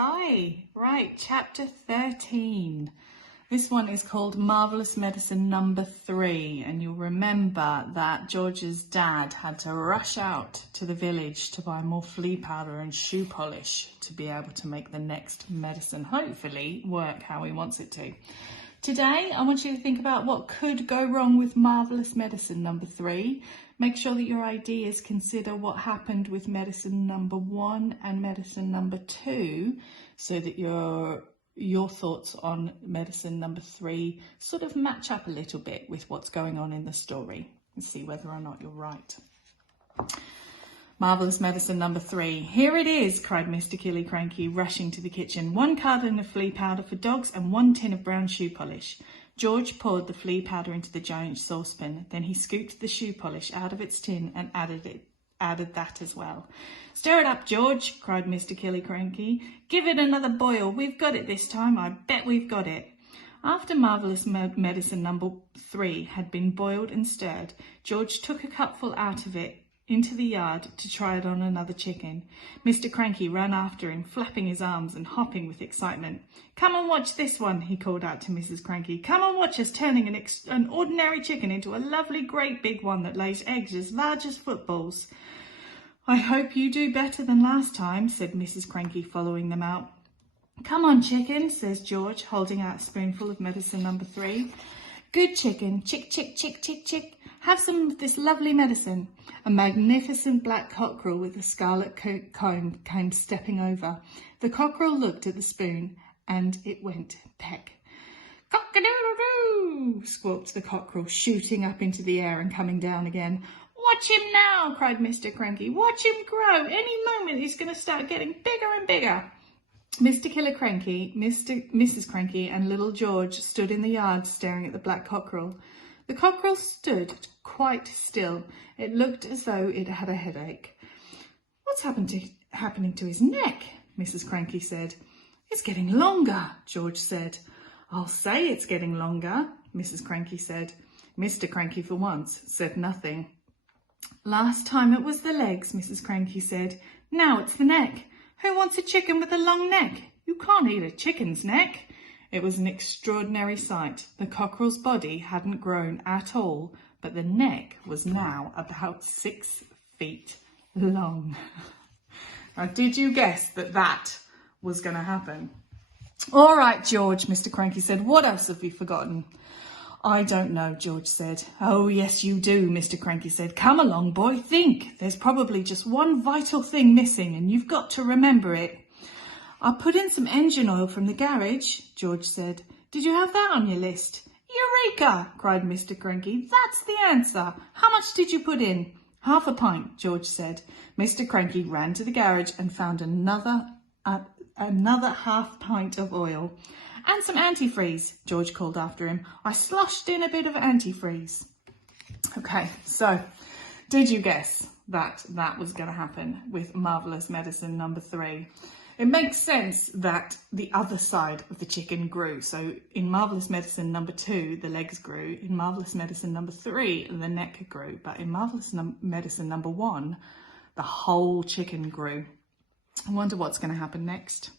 Hi. Right, chapter 13. This one is called Marvellous Medicine number 3, and you'll remember that George's dad had to rush out to the village to buy more flea powder and shoe polish to be able to make the next medicine hopefully work how he wants it to. Today, I want you to think about what could go wrong with Marvellous Medicine number 3. Make sure that your ideas consider what happened with medicine number 1 and medicine number 2, so that your thoughts on medicine number 3 sort of match up a little bit with what's going on in the story, and see whether or not you're right. Marvellous Medicine number 3. Here it is, cried Mr. Killycranky, rushing to the kitchen. 1 carton of flea powder for dogs and 1 tin of brown shoe polish. George poured the flea powder into the giant saucepan. Then he scooped the shoe polish out of its tin and added that as well. Stir it up, George, cried Mr. Killycranky. Give it another boil. We've got it this time. I bet we've got it. After Marvellous Medicine number 3 had been boiled and stirred, George took a cupful out of it into the yard to try it on another chicken. Mr. Cranky ran after him, flapping his arms and hopping with excitement. Come and watch this one, he called out to Mrs. Cranky. Come and watch us turning an ordinary chicken into a lovely great big one that lays eggs as large as footballs. I hope you do better than last time, said Mrs. Cranky, following them out. Come on, chicken, says George, holding out a spoonful of medicine number 3. Good chicken, chick, chick, chick, chick, chick. Have some of this lovely medicine. A magnificent black cockerel with a scarlet comb came stepping over. The cockerel looked at the spoon and it went peck. Cock-a-doodle-doo, squawked the cockerel, shooting up into the air and coming down again. Watch him now, cried Mr. Cranky. Watch him grow. Any moment he's going to start getting bigger and bigger. Mr. Killycranky, Mrs. Cranky and little George stood in the yard staring at the black cockerel. The cockerel stood quite still. It looked as though it had a headache. What's happening to his neck? Mrs. Cranky said. It's getting longer, George said. I'll say it's getting longer, Mrs. Cranky said. Mr. Cranky, for once, said nothing. Last time it was the legs, Mrs. Cranky said. Now it's the neck. Who wants a chicken with a long neck? You can't eat a chicken's neck. It was an extraordinary sight. The cockerel's body hadn't grown at all, but the neck was now about 6 feet long. Now, did you guess that was going to happen? All right, George, Mr. Cranky said. What else have you forgotten? I don't know, George said. Oh, yes, you do, Mr. Cranky said. Come along, boy, think. There's probably just one vital thing missing, and you've got to remember it. I put in some engine oil from the garage, George said. Did you have that on your list? Eureka! Cried Mr. Cranky. That's the answer. How much did you put in? Half a pint, George said. Mr. Cranky ran to the garage and found another half pint of oil. And some antifreeze, George called after him. I sloshed in a bit of antifreeze. Okay, so did you guess that was going to happen with Marvellous Medicine number 3? It makes sense that the other side of the chicken grew. So in Marvellous Medicine number 2, the legs grew. In Marvellous Medicine number 3, the neck grew. But in Marvellous Medicine number 1, the whole chicken grew. I wonder what's going to happen next.